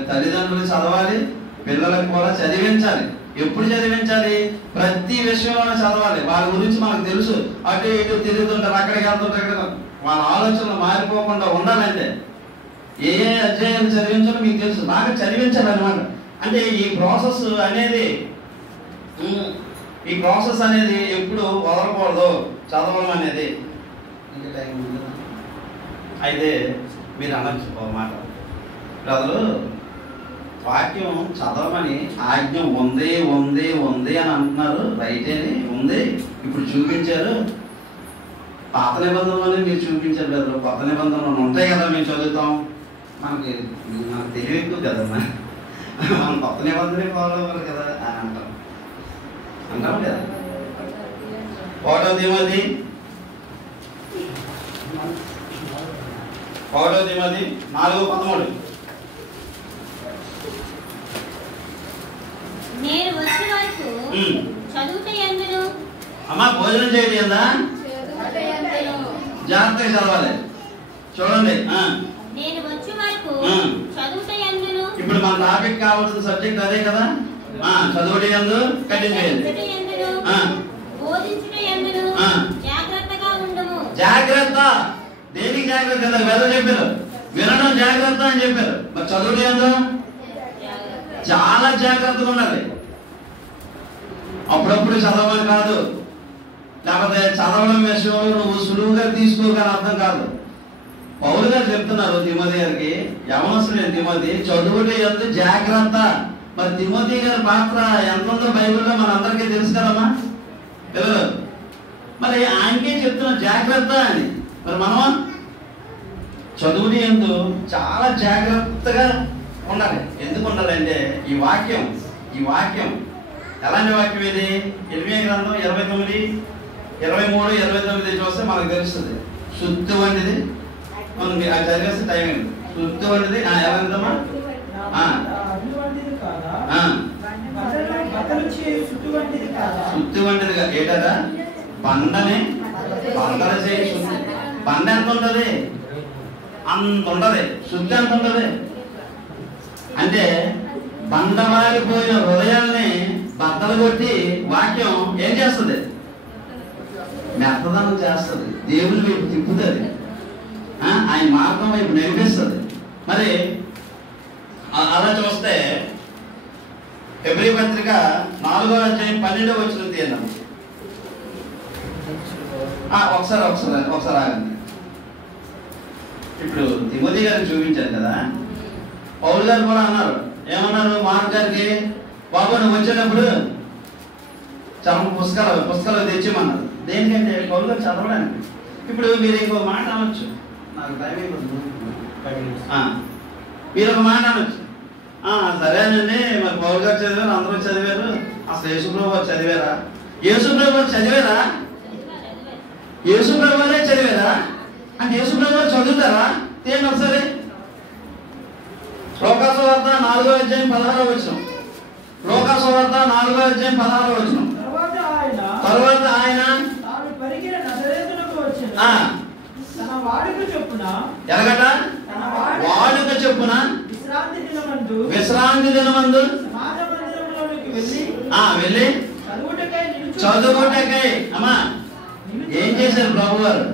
తల్లిదండ్రులు చదవాలి, పిల్లలకు కూడా చదివించాలి. ఎప్పుడు చదివించాలి? ప్రతి విషయంలోనే చదవాలి. వాళ్ళ గురించి మనకు తెలుసు. అటు ఇటు తిరుగుతుంటారు, అక్కడికి వెళ్తుంటారు. వాళ్ళ ఆలోచనలు మారిపోకుండా ఉండాలంటే ఏ అధ్యాయాలు చదివించాలో మీకు తెలుసు, బాగా చదివించాలి అనమాట. అంటే ఈ ప్రాసెస్ అనేది ఎప్పుడు వదలకూడదు, చదవడం అనేది. అయితే మీరు అనొచ్చు ఒక మాట, అసలు వాక్యం చదవమని ఆజ్ఞ ఉంది అని అంటున్నారు, రైటేని ఉంది, ఇప్పుడు చూపించారు. పాత నిబంధనలోనే మీరు చూపించారు కదా, కొత్త నిబంధనలు ఉంటాయి కదా, మేము చదువుతాం. మనకు తెలివి ఎక్కువ కదమ్మా, మనం కొత్త నిబంధన ఫాలో అవ్వాలి కదా అని అంటాం కదా. 1వ తిమోతి 4:13 భోజనం చేయడం ఏందా? జాగ్రత్తగా చదవాలి. చూడండి. నేను వచ్చే వరకు చదువుట యందును. ఇప్పుడు మన టాపిక్ కావాల్సిన సబ్జెక్ట్ అదే కదా. చదువుట యందు కంటిన్యూ చేయండి. బోధించుట యందును జాగ్రత్తగా ఉండుము. జాగ్రత్త. దేనికి జాగ్రత్త? వెద చెప్పారు. వినడం జాగ్రత్త అని చెప్పారు. మరి చదువుట యందు చాలా జాగ్రత్తగా ఉండాలి. అప్పుడప్పుడు చదవని కాదు, లేకపోతే చదవడం విషయంలో నువ్వు సులువుగా తీసుకోగల అర్థం కాదు. పౌలు గారు చెప్తున్నారు తిమోతి గారికి, యవనస్తుడైన తిమోతి చదువుట యందు జాగ్రత్త. మరి తిమోతి గారి పాత్ర ఎంత ఉందో బైబిల్లో మన అందరికీ తెలుసు కదమ్మా పిల్లలు. మరి ఆయనకే చెప్తున్న జాగ్రత్త అని. మరి మనం చదువుట యందు చాలా జాగ్రత్తగా ఉండాలి. ఎందుకు ఉండాలంటే ఈ వాక్యం ఎలాంటి వాక్యం ఇది? ఇర్మీయా గ్రంథం 29, 23, 29 చూస్తే మనకు తెలుస్తుంది. శుద్ధి వంటిది. మనం అది చదివేస్తే టైం ఏంటి? శుద్ధి వంటిది ఏమంటామా? శుద్ధి వంటిది ఏటదా? బండని బండలు చేయి శుద్ధి. బండ ఎంత ఉంటుంది? అంత ఉండదు. శుద్ధి ఎంత ఉంటుంది అంటే బండమారిపోయిన హృదయాల్ని బద్దలు కొట్టి వాక్యం ఏం చేస్తుంది? మెత్తదనం చేస్తుంది. దేవుని వైపు తిప్పుతుంది. ఆయన మార్గం వైపు నడిపిస్తుంది. మరి అలా చూస్తే హెబ్రీ పత్రిక 4వ అధ్యాయం 12వ వచనం తీయండి. ఒకసారి ఆగండి. ఇప్పుడు తిమోతి గారికి చూపించారు కదా. పౌలు గారు కూడా అన్నారు. ఏమన్నారు మార్క్ గారికి? బాబు నువ్వు వచ్చేటప్పుడు చాలా పుస్తకాలు తెచ్చిమన్నారు. దేనికంటే పౌలు గారు చదవడానికి. ఇప్పుడు మీరు ఇంకో మాట అనొచ్చు, నాకు టైం అయిపోతుంది. మీరు ఒక మాట అనొచ్చు, సరేనండి మరి పౌలు గారు చదివారు, అందరూ చదివారు, అసలు యేసుప్రభు వారు చదివారా? యేసుప్రభు వారు చదివారా? యేసుప్రభు వారే చదివారా అంటే యేసుప్రభు వారు చదువుతారా? ఏంటి ఒకసారి లోకాసు వార్త 4వ అధ్యాయం 16వ వచనం. లోకాసు వార్త 4వ అధ్యాయం 16వ వచనం. తరువాత ఆయన ఎలాగట? వాడుక చొప్పున విశ్రాంతి దినమందు వెళ్ళి చదువుటకై అమ్మా ఏం చేశారు ప్రభు వారు?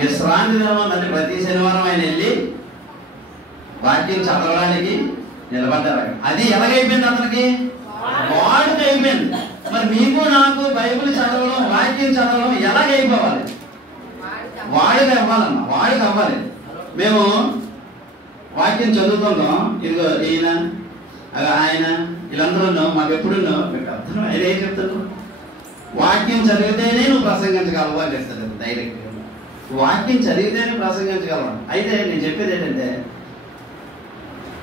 విశ్రాంతి దినమందు అంటే ప్రతి శనివారం ఆయన వెళ్ళి వాక్యం చదవడానికి నిలబడ్డారు. అది ఎలాగైపోయింది? అతనికి వాడుక అయిపోయింది. మరి మీకు నాకు బైబిల్ చదవడం, వాక్యం చదవడం ఎలాగైపోవాలి? వాడుక అవ్వాలమ్మా, వాడుక అవ్వాలి. మేము వాక్యం చదువుతుంటాం. ఇదిగో ఈయన ఆయన వీళ్ళందరూ మాకు ఎప్పుడున్నో మీకు అర్థం. ఆయన ఏం చెప్తాను? వాక్యం చదివితేనే నువ్వు ప్రసంగించగలవు అని చెప్తాడు డైరెక్ట్. వాక్యం చదివితేనే ప్రసంగించగలవు. అయితే నేను చెప్పేది ఏంటంటే,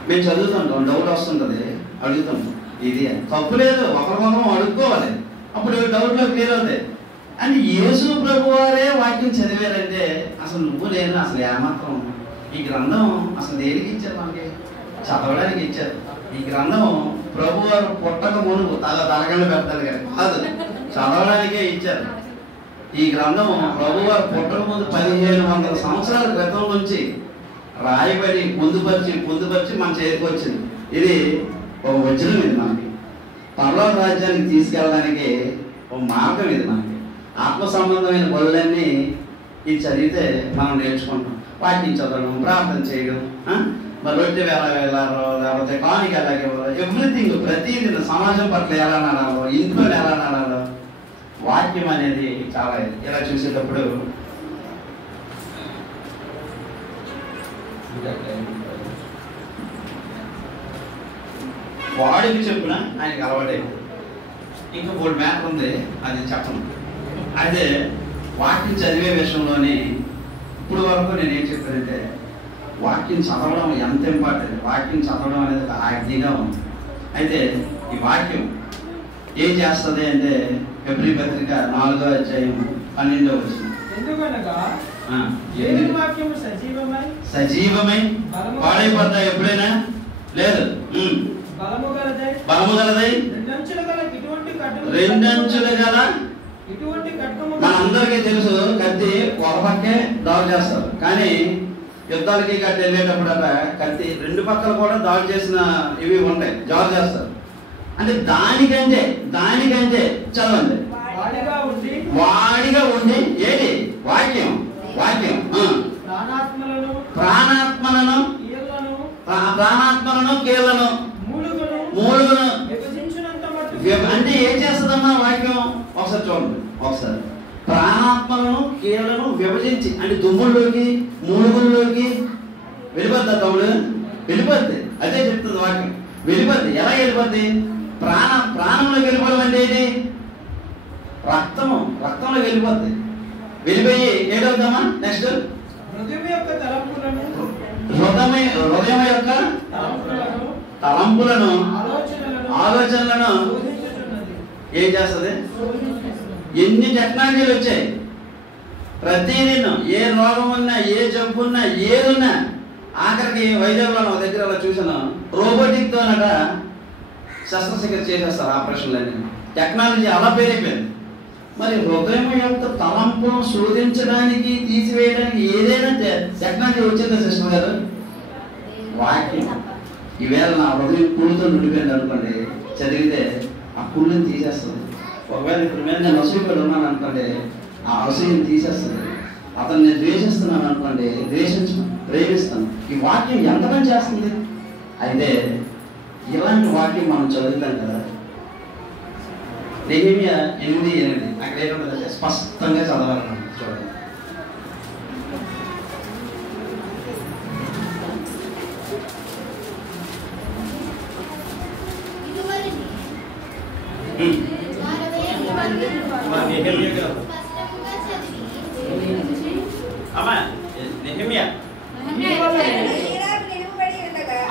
మేము చదువుతుంటాం, డౌట్ వస్తుంటుంది, అడుగుతుంటాం. ఇది తప్పు లేదు, ఒకరికొకరం అడుక్కోవాలి. అప్పుడు డౌట్లో క్లియర్ అవుతాయి. అని యేసు ప్రభు వారే వాక్యం చదివారంటే అసలు నువ్వు లేదు, అసలు ఏమాత్రం. ఈ గ్రంథం అసలు దేనికి ఇచ్చారు? మనకి చదవడానికి ఇచ్చారు. ఈ గ్రంథం ప్రభు వారు పుట్టక మునుపు తలగండ పెడతారు కానీ కాదు, చదవడానికే ఇచ్చారు. ఈ గ్రంథం ప్రభు వారు పుట్టక ముందు 1500 సంవత్సరాల క్రితం నుంచి రాయబడి పొందుపరిచి మన చేతికి వచ్చింది. ఇది ఒక వచనం. ఇది మనకి పరలోక రాజ్యానికి తీసుకెళ్ళడానికి ఒక మార్గం. ఇది మనకి ఆత్మ సంబంధమైన పనులన్నీ ఇది చదివితే మనం నేర్చుకుంటాం. వాక్యం చదవడం, ప్రార్థన చేయడం, మరి రొట్టె ఎలా వెళ్ళారో, లేకపోతే కానికి ఎలాగే ఎవ్రీథింగ్, ప్రతిదీ సమాజం పట్ల ఎలా నడాలో, ఇంట్లో ఎలా నడాలో వాక్యం అనేది చాలా. ఇలా చూసేటప్పుడు వాడికి చెప్పున ఆయనకి అలవాటైంది. ఇంకా 3 మ్యాటర్ ఉంది, అది చెప్పను. అయితే వాక్యం చదివే విషయంలోనే ఇప్పుడు వరకు నేను ఏం చెప్పానంటే, వాక్యం చదవడం ఎంత ఇంపార్టెంట్. వాక్యం చదవడం అనేది ఒక ఆజ్ఞగా ఉంది. అయితే ఈ వాక్యం ఏం చేస్తుంది అంటే, హెబ్రీ పత్రిక 4వ అధ్యాయం 12వ వచనం. సజీవమై పాడైపోద్దా? ఎప్పుడైనా లేదు. బలము గలదై రెండంచుల గల మనందరికీ తెలుసు కత్తి ఒక పక్కే దాడి చేస్తారు, కానీ యుద్ధాలకి కత్తి వెళ్ళేటప్పుడు కత్తి రెండు పక్కలు కూడా దాడి చేసిన ఇవి ఉంటాయి, జారు చేస్తారు. అంటే దానికంటే చదవండి. వాడిగా ఉండి ఏది వాక్యం ప్రాణాత్మలను కీళ్లను మూలుగును అంటే ఏం చేస్తుందమ్మా వాక్యం? ఒకసారి చూడండి. ఒకసారి ప్రాణాత్మలను కీళ్లను విభజించి అంటే దుమ్ముల్లోకి మూలుగుల్లోకి వెళ్ళిపోద్ది తమ్ముడు, వెళ్ళిపోద్ది. అదే చెప్తుంది వాక్యం, వెళ్ళిపోద్ది. ఎలా వెళ్ళిపోద్ది? ప్రాణంలోకి వెళ్ళిపోవడం అంటే ఏంటి? రక్తంలోకి వెళ్ళిపోద్ది. వెళ్ళిపోయి ఏడవుతామా? నెక్స్ట్ హృదయం యొక్క తలంపులను ఆలోచనలను ఏం చేస్తుంది? ఎన్ని టెక్నాలజీలు వచ్చాయి, ప్రతిదీ ఏ రోగం ఉన్నా, ఏ జబ్బు ఉన్నా, ఏదున్నా, ఆఖరికి వైజాగ్లో నా దగ్గర అలా చూసాను, రోబోటిక్ తోనట శస్త్రచికిత్స చేసేస్తారు, ఆపరేషన్లన్నీ. టెక్నాలజీ అలా పెరిగిపోయింది. మరి హృదయం యొక్క తలంపును శోధించడానికి తీసివేయడానికి ఏదైనా టెక్నాలజీ వచ్చిందా సిస్టర్ గారు? వాక్యం. ఈవేళ నా హృదయం కుళ్ళుతో నిండిపోయింది అనుకోండి, చదివితే ఆ కుళ్ళని తీసేస్తుంది. ఒకవేళ ఇప్పుడు మీద నేను అసూయపడి ఉన్నాను అనుకోండి, ఆ అసూయని తీసేస్తుంది. అతను నేను ద్వేషిస్తున్నాను అనుకోండి, ప్రేమిస్తాను. ఈ వాక్యం ఎంత పని చేస్తుంది? అయితే ఇలాంటి వాక్యం మనం చదువుతాం కదా, నెహెమ్యా 8:8 అక్కడ ఏముంటుందంటే స్పష్టంగా చదవాలన్నమాట. చూడండి,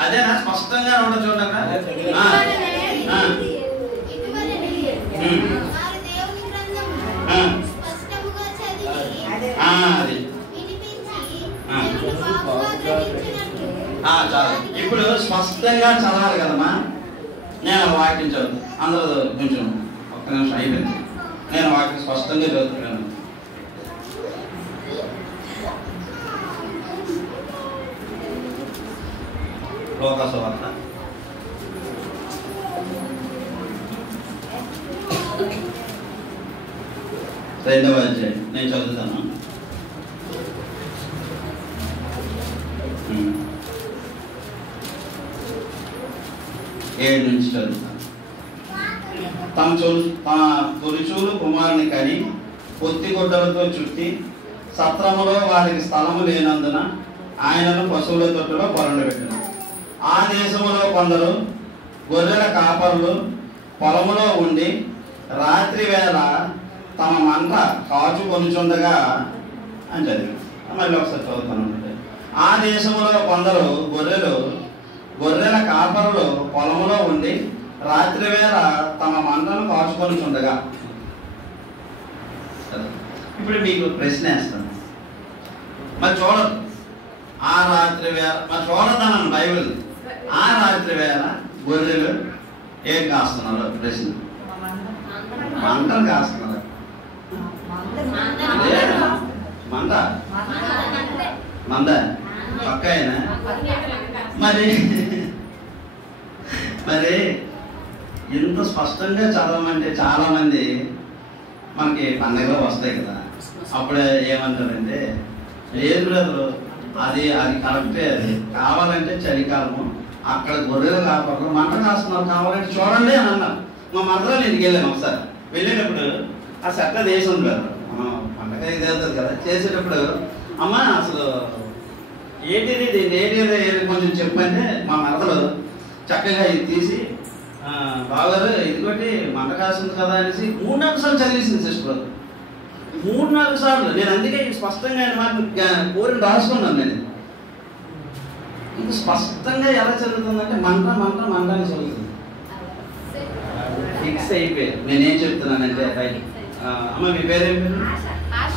అదేనా స్పష్టంగా ఉండదు చూడండి. ఇప్పుడు స్పష్టంగా చదవాలి కదమ్మా. నేను వాక్యం చదువు అందరూ కొంచెం ఒక్క నిమిషం అయిపోయింది. నేను వాక్యం స్పష్టంగా చదువుతున్నాను. లోకసువార్త 2వ అధ్యాయం నేను చదువుతాను. 7 నుంచి చదువుతాను. తమ తొలిచూలు కుమారుని కని పొత్తి గుడ్డలతో చుట్టి సత్రములో వారికి స్థలము లేనందున ఆయనను పశువుల తొట్టులో పొరండబెట్టిన. ఆ దేశములో కొందరు గొర్రెల కాపరులు పొలములో ఉండి రాత్రి వేళ తమ మంట కాచుకొనుచుండగా అని చదివి మళ్ళీ ఒకసారి చదువుతాను. ఆ దేశములో కొందరు గొర్రెల కాపరులు పొలములో ఉండి రాత్రి వేళ తమ మంటను కాచుకొనుచుండగా. ఇప్పుడు మీకు ప్రశ్న వేస్తాను, మరి చూడదు ఆ రాత్రి వేళ, మరి చూడదానని బైబిల్. ఆ రాత్రి వేళ గొర్రెలు ఏం కాస్తున్నారు? ప్రశ్న. మంటలు కాస్తున్నారు. మంద పక్క అయినా మరి ఇంత స్పష్టంగా చదవమంటే చాలా మంది మనకి పండుగలు వస్తాయి కదా, అప్పుడే ఏమంటారంటే లేదు బ్రదరు అది కరెక్టే, అది కావాలంటే చలికాలము అక్కడ గొర్రెలు కాపాడు మంట కాస్తున్నారు కావాలంటే చూడండి అని అన్నారు. మా మదరాలు ఇంటికి వెళ్ళాను ఒకసారి. వెళ్ళేటప్పుడు ఆ సెట్ట దేశం బ్రదర్ మనం పండగ ఇది అవుతుంది కదా, చేసేటప్పుడు అమ్మ అసలు ఏంటిది కొంచెం చెప్పంటే మా మరదలు చక్కగా ఇది తీసి బాగారు ఇదిగోటి మంట కాస్తుంది కదా అనేసి 3-4 సార్లు చదివేసింది సిస్టర్. 3-4 సార్లు. నేను అందుకే స్పష్టంగా కోరిని రాసుకున్నాను. నేను ఇది స్పష్టంగా ఎలా చదువుతుందంటే మంట అని చదువుతుంది. ఫిక్స్ అయిపోయి నేనేం చెప్తున్నానంటే రైట్. అమ్మ మీ పేరేం పేరు?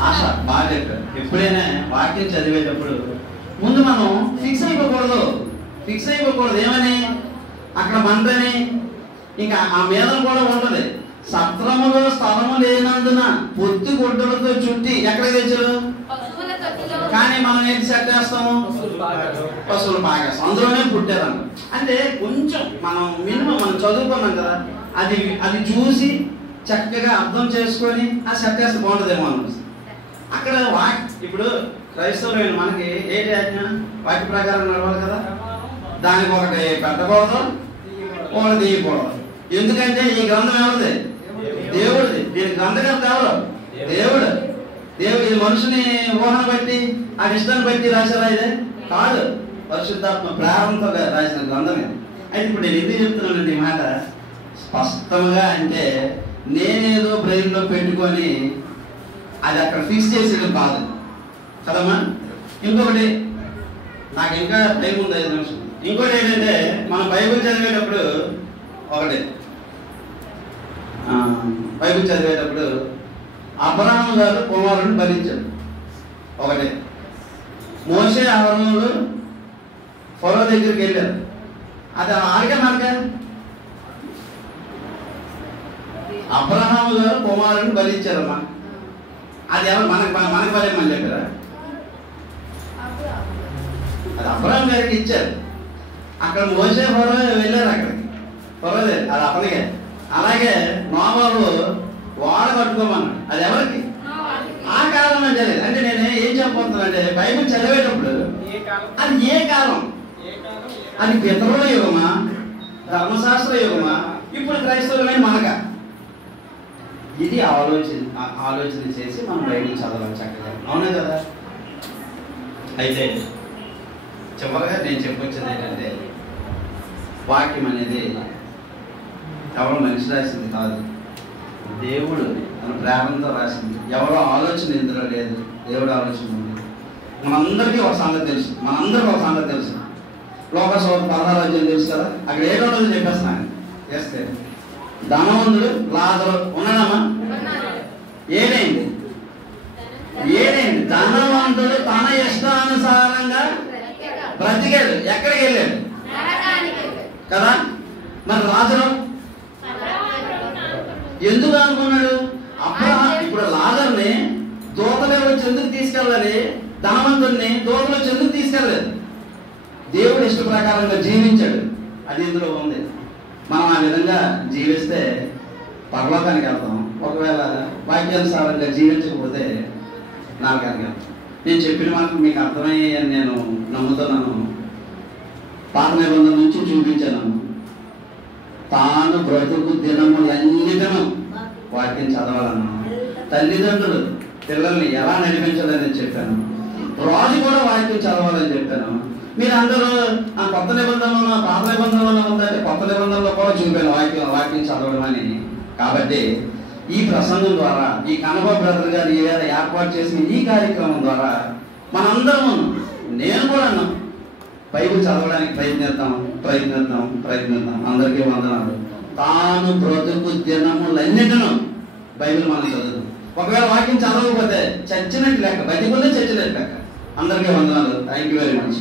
ఆశ. బాగా చెప్పారు. ఎప్పుడైనా వాక్యం చదివేటప్పుడు ముందు మనం ఫిక్స్ అయిపోకూడదు. ఏమని అక్కడ మంటని ఇంకా ఆ మీద కూడా ఉంటుంది. సత్రములో స్థలము లేనందున పొత్తి గుడ్డలతో చుట్టి ఎక్కడికి తెచ్చారు? కానీ మనం ఏంటి సెట్ చేస్తాము? పశువులు పాకేస్తాం. అందులోనే పుట్టారన్న. అంటే కొంచెం మనం మినిమం మనం చదువుకున్నాం కదా, అది చూసి చక్కగా అర్థం చేసుకొని ఆ సెట్ చేస్తే బాగుంటుందేమో అనిపిస్తుంది. అక్కడ ఇప్పుడు క్రైస్తవులైన మనకి ఏంటి ఆజ్ఞ? వాక్య ప్రకారం నడవాలి కదా. దానికి ఒకటి పెట్టకూడదు, ఒకటి తీయకూడదు. ఎందుకంటే ఈ గ్రంథం ఎవరిది? దేవుడిది. దీని గ్రంథకర్త ఎవరు? దేవుడు. ఇది మనుషుని ఊహను బట్టి ఆ ఇష్టాన్ని బట్టి రాశారా? ఇదే కాదు, పరిశుద్ధాత్మ ప్రేరణతో రాసిన గ్రంథమే. అయితే ఇప్పుడు నేను ఎందుకు చెప్తున్నానండి ఈ మాట స్పష్టంగా అంటే, నేనేదో బ్రెయిన్లో పెట్టుకొని అది అక్కడ ఫిక్స్ చేసేయడం కాదు కదమ్మా. ఇంకొకటి, నాకు ఇంకా టైం ఉంది 5 నిమిషాలు. ఇంకోటి ఏంటంటే, మనం బైబిల్ చదివేటప్పుడు అబ్రహాము గారు కుమారుడిని బలించాడు. ఒకటి, మోషే అహరోనులు ఫరో దగ్గరికి వెళ్ళారు. అది ఆడిగా మనక అబ్రహాము గారు కుమారుడిని బలించారమ్మా. అది ఎవరు? మనకు బలేమని చెప్పారా? అది అబ్రహాం గారికి ఇచ్చారు. అక్కడ మోషే ఫరో వెళ్ళారు. అక్కడికి ఫరోదే, అది అతనికే. అలాగే నోవాహు వాడ కట్టుకోమన్నాడు. అది ఎవరికి? ఆ కాలం అని జరిగింది. అంటే నేను ఏం చెప్పబోతున్నానంటే, బైబిల్ చదివేటప్పుడు అది ఏ కాలం? అది పితరుల యుగమా, ధర్మశాస్త్ర యుగమా, ఇప్పుడు క్రైస్తవులైన మనక? ఇది ఆలోచన చేసి మనం బైబిల్ చదవాలి చక్కగా. అవునే కదా? అయితే చివరిగా నేను చెప్పొచ్చేది ఏంటంటే, వాక్యం అనేది ఎవరో మనిషి రాసింది కాదు, దేవుడు తన ప్రేమతో రాసింది. ఎవరో ఆలోచన ఇందులో లేదు, దేవుడు ఆలోచన ఉంది. మనందరికీ ఒక సంగతి తెలుసు. లోకసభ 16 అధ్యాయం తెలుసు కదా. అక్కడ ఏదో చెప్పేస్తున్నాను చేస్తే, ధనవంతుడు లాజరు ఉన్నాడమ్మా. ఏడైంది? ధనవంతుడు తన ఇష్టానుసారంగా బ్రతికాడు. ఎక్కడికి వెళ్ళాడు కదా. మరి లాజరు ఎందుకు అనుకున్నాడు? ఇప్పుడు లాజర్ని దూతలు వచ్చి ఎందుకు తీసుకెళ్ళాలి? ధనవంతుడిని దూతలు వచ్చి ఎందుకు తీసుకెళ్ళలేదు? దేవుడు ఇష్ట ప్రకారంగా జీవించాడు. అది ఇందులో ఉంది. మనం ఆ విధంగా జీవిస్తే పరలోకానికి వెళ్తాం. ఒకవేళ వాక్యానుసారంగా జీవించకపోతే నరకానికి వెళ్తాం. నేను చెప్పిన మాత్రం మీకు అర్థమయ్యని నేను నమ్ముతున్నాను. పాత నిబంధన నుంచి చూపించాను. తాను బ్రతుకు దినములన్నిటిను వాక్యం చదవాలన్నాను. తల్లిదండ్రులు పిల్లల్ని ఎలా నడిపించాలని చెప్పాను. రాజు కూడా వాక్యం చదవాలని చెప్పాను. మీరు అందరూ ఆ కొత్త నిబంధనలో పాత నిబంధనలో ఉందంటే కొత్త నిబంధనలో కూడా చూపాను వాక్యం చదవడం అని. కాబట్టి ఈ ప్రసంగం ద్వారా, ఈ కనబా బ్రదర్ గారు ఏర్పాటు చేసిన ఈ కార్యక్రమం ద్వారా మనందరం, నేను కూడా బైబిల్ చదవడానికి ప్రయత్నిద్దాం. అందరికీ వందనాలు. తాను బ్రతుకు దినములన్నిటిను బైబిల్ మనం చదువుతాం. ఒకవేళ వాక్యం చదవకపోతే చచ్చినట్టు లెక్క, బతికులే చచ్చినట్టు లెక్క. అందరికీ వందనాలు. Thank you very much.